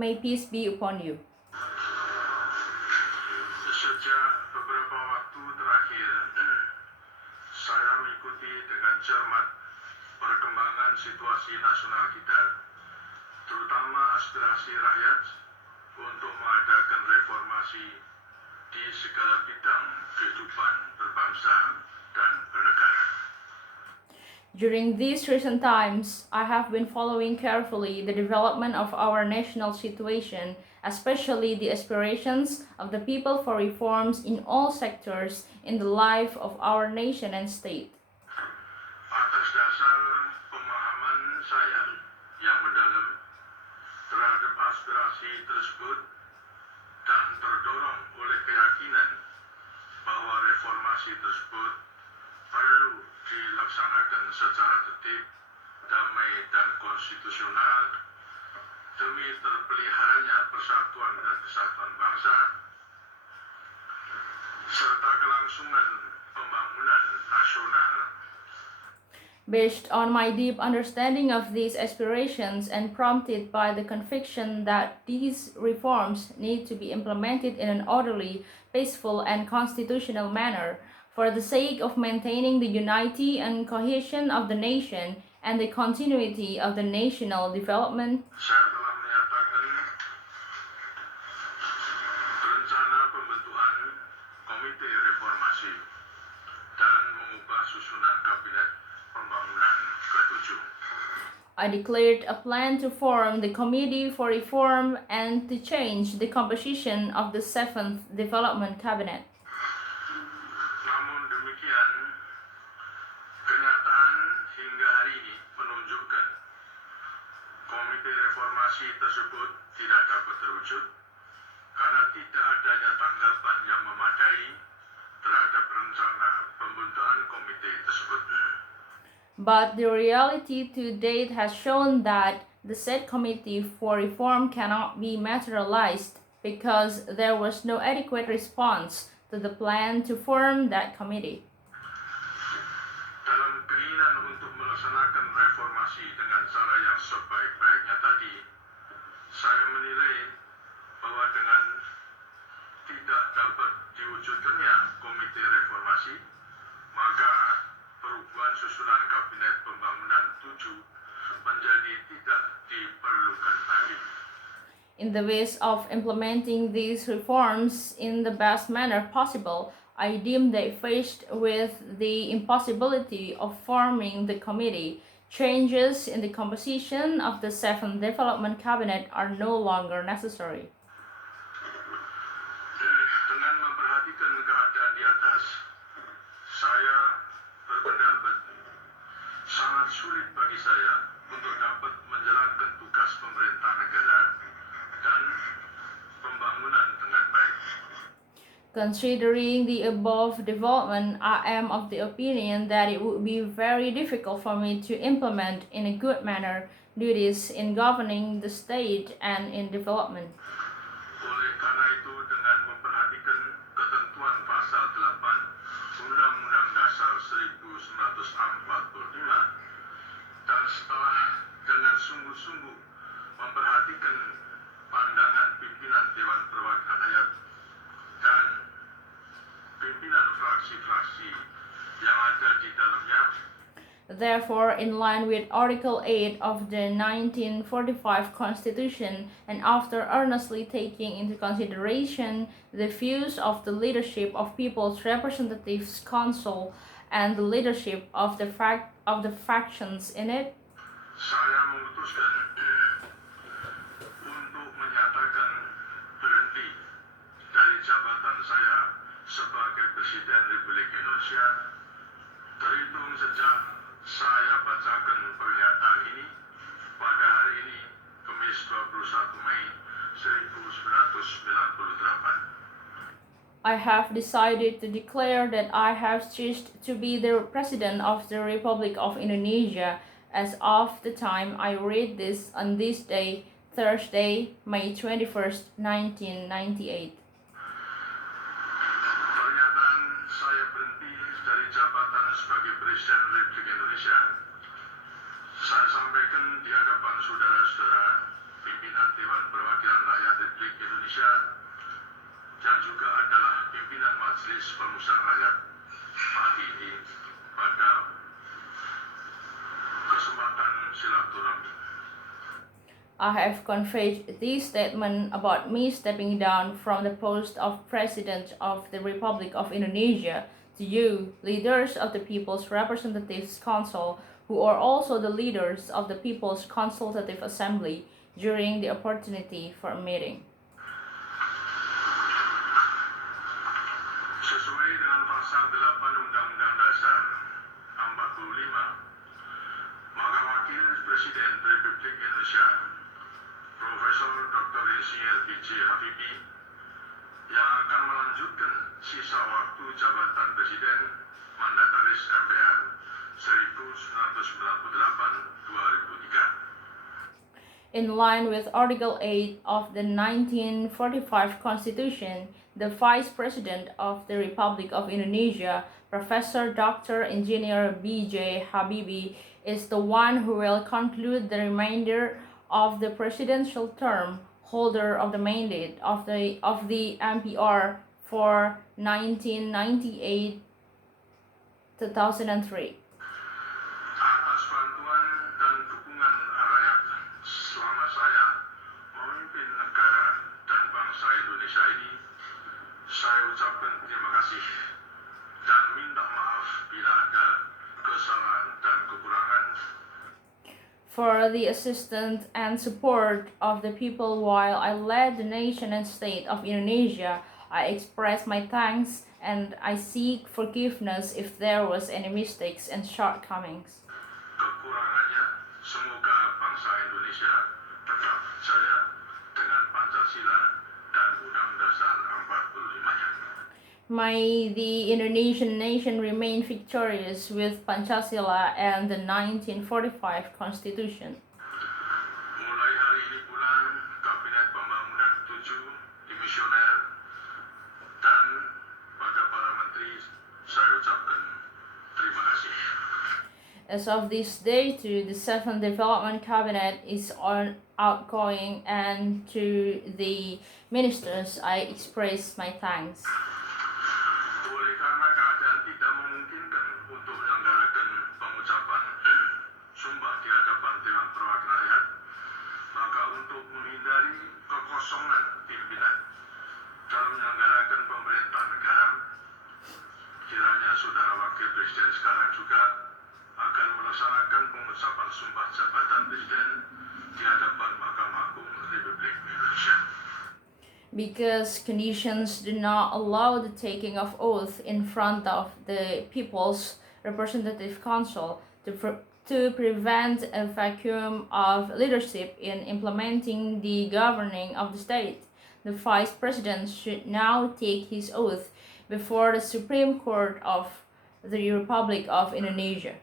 May peace be upon you. Sejak beberapa waktu terakhir, saya mengikuti dengan cermat perkembangan situasi nasional kita, terutama aspirasi rakyat untuk mengadakan reformasi di segala bidang kehidupan berbangsa dan bernegara. During these recent times, I have been following carefully the development of our national situation, especially the aspirations of the people for reforms in all sectors in the life of our nation and state. Atas dasar pemahaman saya yang mendalam terhadap aspirasi tersebut dan terdorong oleh keyakinan bahwa reformasi tersebut perlu dilaksanakan secara tertib, damai dan konstitusional demi terpeliharanya persatuan dan kesatuan bangsa serta kelangsungan pembangunan nasional. Based on my deep understanding of these aspirations and prompted by the conviction that these reforms need to be implemented in an orderly, peaceful, and constitutional manner, for the sake of maintaining the unity and cohesion of the nation and the continuity of the national development, Saya telah menyatakan rencana pembentukan komite reformasi dan mengubah susunan kabinet pembangunan ke-7. I declared a plan to form the Committee for Reform and to change the composition of the 7th Development Cabinet. Namun demikian, kenyataan hingga hari ini menunjukkan komite reformasi tersebut tidak dapat terwujud karena tidak adanya tanggapan yang memadai terhadap rencana pembentukan komite tersebut. But the reality to date has shown that the said Committee for Reform cannot be materialized because there was no adequate response to the plan to form that committee. Dalam keinginan untuk melaksanakan reformasi dengan cara yang sebaik-baiknya tadi, saya menilai bahwa dengan tidak dapat diwujudkannya komite reformasi, maka perubahan susunan kabinet pembangunan 7 menjadi tidak diperlukan lagi. In the ways of implementing these reforms in the best manner possible, I deem that faced with the impossibility of forming the committee, changes in the composition of the 7th Development Cabinet are no longer necessary. Dengan memperhatikan keadaan di atas, saya berpendapat sangat sulit bagi saya untuk dapat menjalankan tugas pemerintah negara dan pembangunan dengan baik. Considering the above development, I am of the opinion that it would be very difficult for me to implement in a good manner duties in governing the state and in development. Oleh karena itu, dengan memperhatikan ketentuan pasal 8 Undang-Undang Dasar 1945 dan setelah dengan sungguh-sungguh memperhatikan pandangan pimpinan Dewan Perwakilan Rakyat dan pimpinan fraksi-fraksi yang ada di dalamnya, Therefore, in line with Article 8 of the 1945 Constitution, and after earnestly taking into consideration the views of the leadership of People's Representatives Council and the leadership of the factions in it, saya memutuskan untuk menyatakan berhenti dari jabatan saya sebagai Presiden Republik Indonesia terhitung sejak saya bacakan pernyataan ini pada hari ini, Kamis 21 Mei 1998. I have decided to declare that I have ceased to be the President of the Republic of Indonesia as of the time I read this on this day, Thursday, May 21st, 1998. Pernyataan saya berhenti dari jabatan sebagai Presiden Republik Indonesia saya sampaikan di hadapan saudara-saudara pimpinan Dewan Perwakilan Rakyat Republik Indonesia yang juga adalah pimpinan Majelis Permusyawaratan Rakyat pagi ini pada kesempatan silaturahmi. I have conveyed this statement about me stepping down from the post of President of the Republic of Indonesia to you, leaders of the People's Representatives Council, who are also the leaders of the People's Consultative Assembly, during the opportunity for a meeting. Sesuai dengan pasal 8 Undang-Undang Dasar 45, maka Wakil Presiden Republik Indonesia Profesor Dr. Insinyur B.J. Habibie yang akan melanjutkan sisa waktu jabatan Presiden Mandataris MPR 1998-2003. In line with Article 8 of the 1945 Constitution, the Vice President of the Republic of Indonesia, Professor Dr. Engineer B.J. Habibie, is the one who will conclude the remainder of the presidential term, holder of the mandate of the MPR for 1998-2003. Atas bantuan dan dukungan rakyat selama saya memimpin negara dan bangsa Indonesia ini, saya ucapkan terima kasih dan minta maaf bila ada kesalahan dan kekurangan. For the assistance and support of the people while I led the nation and state of Indonesia, I express my thanks and I seek forgiveness if there was any mistakes and shortcomings. Kekurangannya, semoga bangsa Indonesia tetap jaya dengan Pancasila dan Undang Dasar 45-nya. May the Indonesian nation remain victorious with Pancasila and the 1945 Constitution. Mulai hari ini pula, Kabinet Pembangunan 7 dimisioner dan pada para menteri saya ucapkan terima kasih. As of this day, to the 7th Development Cabinet is on outgoing, and to the ministers I express my thanks. Oleh karena keadaan tidak memungkinkan untuk menyelenggarakan pengucapan sumpah di hadapan Dewan Perwakilan Rakyat, maka untuk menghindari kekosongan pimpinan dalam menyelenggarakan pemerintahan negara, kiranya Saudara Wakil Presiden sekarang juga akan melaksanakan pengucapan sumpah jabatan Presiden di hadapan Mahkamah Agung Republik Indonesia. Because conditions do not allow the taking of oath in front of the People's Representative Council to prevent a vacuum of leadership in implementing the governing of the state, the Vice President should now take his oath before the Supreme Court of the Republic of Indonesia.